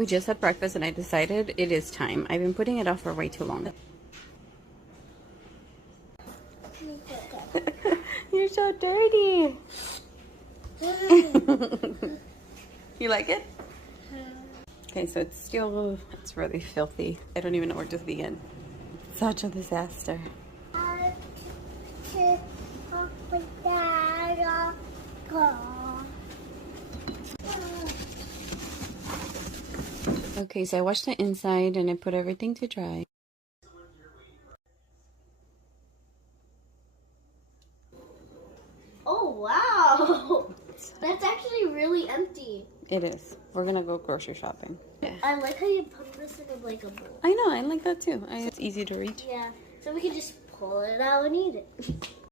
We just had breakfast and I decided it is time. I've been putting it off for way too long. You're so dirty. You like it? Okay, so it's really filthy. I don't even know where to begin. Such a disaster. Okay, so I washed the inside and I put everything to dry. Oh, wow. That's actually really empty. It is. We're gonna go grocery shopping. Yeah. I like how you put this in a bowl. I know, I like that too. It's easy to reach. Yeah, so we can just pull it out and eat it.